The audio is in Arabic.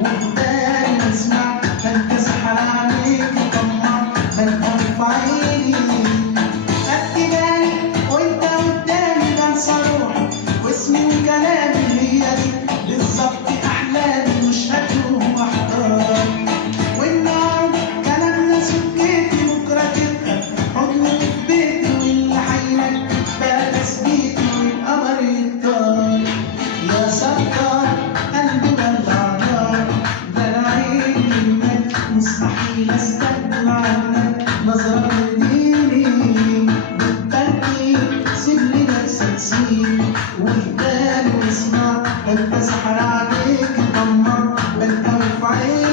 وقدامي اسمع بنت سحر عليك طمع بنقى في عيني خدت بالي وانت قدامي بنسى روحي واسمي وكلامي هي دي بالظبط احلامي مش هتوه واحتار والنهارده كلامنا سكتي بكره تبقى حضني في بيتي واللي حيلك بقى تثبيتي والقمر يختار يا ستار قلبي ولع نار ده انا عيني منك مستحيل استغنى عنك نظرة تديني بالترتيب سيبلي نفسك سيب وقدامي واسمع انت سحر عليك طمع بنقى في عيني